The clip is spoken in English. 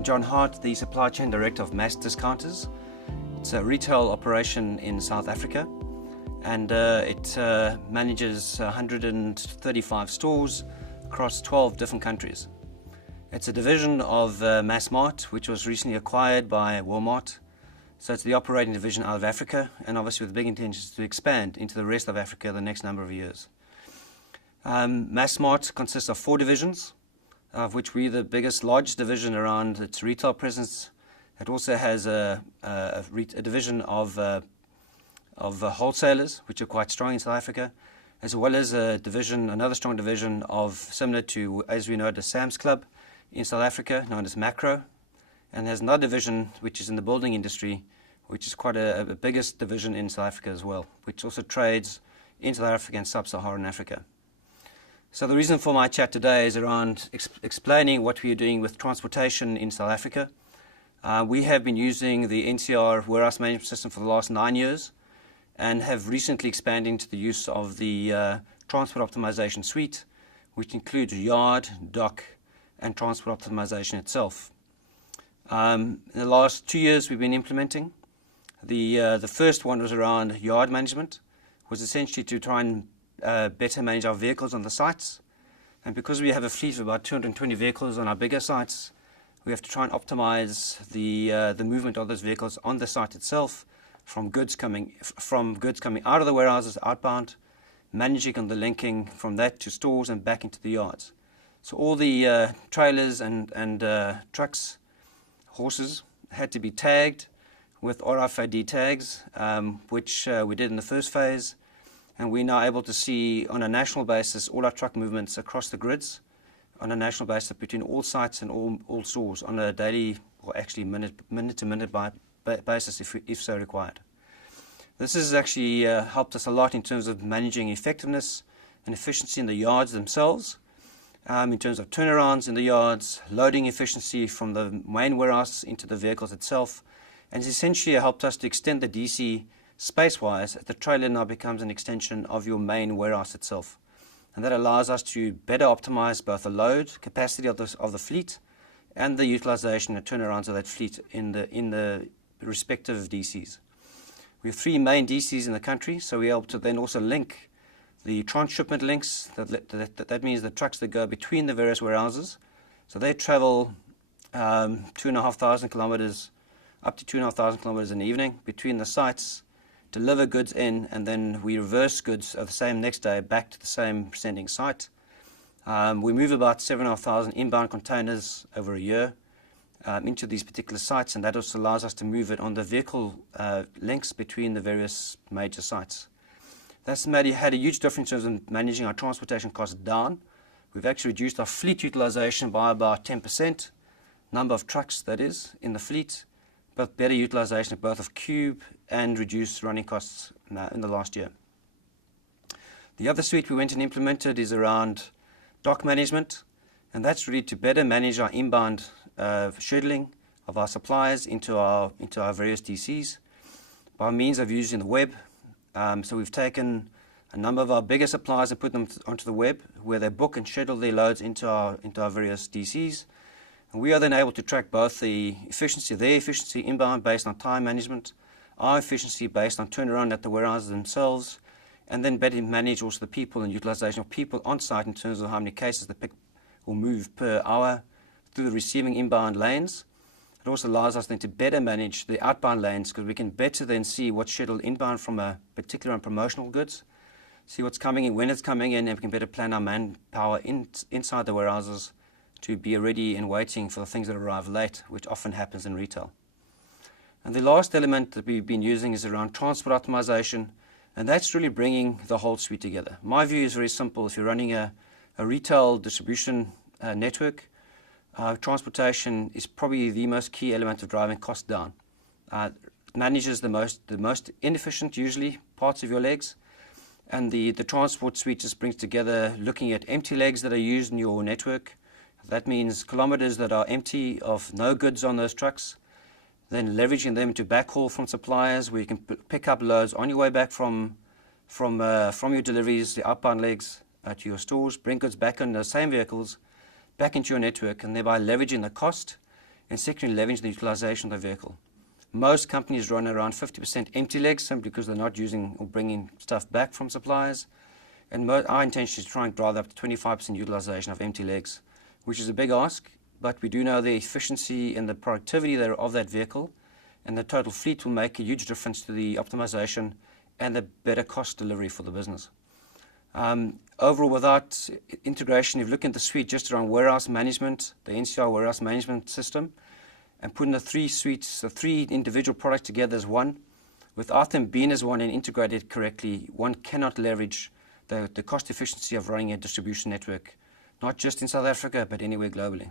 I'm John Hart, the Supply Chain Director of Mass Discounters. It's a retail operation in South Africa, and it manages 135 stores across 12 different countries. It's a division of Massmart, which was recently acquired by Walmart. So it's the operating division out of Africa, and obviously with big intentions to expand into the rest of Africa the next number of years. Massmart consists of 4 divisions, of which we're the largest division around its retail presence. It also has a division of wholesalers, which are quite strong in South Africa, as well as another strong division similar to, as we know, the Sam's Club in South Africa, known as Makro. And there's another division which is in the building industry, which is quite a biggest division in South Africa as well, which also trades in South Africa and sub-Saharan Africa. So the reason for my chat today is around explaining what we are doing with transportation in South Africa. We have been using the NCR warehouse management system for the last 9 years and have recently expanded into the use of the transport optimization suite, which includes yard, dock, and transport optimization itself. In the last 2 years we've been implementing. The first one was around yard management, was essentially to try and better manage our vehicles on the sites. And because we have a fleet of about 220 vehicles on our bigger sites, we have to try and optimize the movement of those vehicles on the site itself, from goods coming out of the warehouses outbound, managing on the linking from that to stores and back into the yards. So all the trailers and trucks, horses, had to be tagged with RFID tags, which we did in the first phase. And we're now able to see on a national basis all our truck movements across the grids on a national basis between all sites and all stores on a daily, or actually minute-to-minute basis if so required. This has actually helped us a lot in terms of managing effectiveness and efficiency in the yards themselves, in terms of turnarounds in the yards, loading efficiency from the main warehouse into the vehicles itself, and it's essentially helped us to extend the DC space-wise. The trailer now becomes an extension of your main warehouse itself. And that allows us to better optimize both the load capacity of the fleet and the utilization and turnarounds of that fleet in the respective DCs. We have 3 main DCs in the country, so we're able to then also link the transshipment links. That means the trucks that go between the various warehouses. So they travel 2,500 kilometers, up to 2,500 kilometers in the evening between the sites, deliver goods in, and then we reverse goods of the same next day back to the same sending site. We move about 7,500 inbound containers over a year into these particular sites, and that also allows us to move it on the vehicle links between the various major sites. That's had a huge difference in terms of managing our transportation costs down. We've actually reduced our fleet utilization by about 10%, number of trucks that is in the fleet, but better utilization of both of cube and reduced running costs in the last year. The other suite we went and implemented is around dock management, and that's really to better manage our inbound scheduling of our suppliers into our various DCs by means of using the web. So we've taken a number of our bigger suppliers and put them onto the web, where they book and schedule their loads into our various DCs. And we are then able to track both their efficiency inbound based on time management, our efficiency based on turnaround at the warehouses themselves, and then better manage also the people and utilization of people on site in terms of how many cases they pick or move per hour through the receiving inbound lanes. It also allows us then to better manage the outbound lanes, because we can better then see what's scheduled inbound from a particular and promotional goods, see what's coming in, when it's coming in, and we can better plan our manpower inside the warehouses to be ready and waiting for the things that arrive late, which often happens in retail. And the last element that we've been using is around transport optimization, and that's really bringing the whole suite together. My view is very simple. If you're running a retail distribution network, transportation is probably the most key element of driving costs down. It manages the most inefficient, usually, parts of your legs, and the transport suite just brings together looking at empty legs that are used in your network. That means kilometers that are empty of no goods on those trucks, then leveraging them to backhaul from suppliers where you can pick up loads on your way back from your deliveries, the outbound legs to your stores, bring goods back on those same vehicles, back into your network, and thereby leveraging the cost and secondly, leveraging the utilization of the vehicle. Most companies run around 50% empty legs simply because they're not using or bringing stuff back from suppliers. And our intention is to try and drive up to 25% utilization of empty legs, which is a big ask, but we do know the efficiency and the productivity there of that vehicle, and the total fleet will make a huge difference to the optimization and the better cost delivery for the business. Overall, without integration, if you look at the suite just around warehouse management, the NCR warehouse management system, and putting the three suites, the three individual products together as one, without them being as one and integrated correctly, one cannot leverage the cost efficiency of running a distribution network, not just in South Africa, but anywhere globally.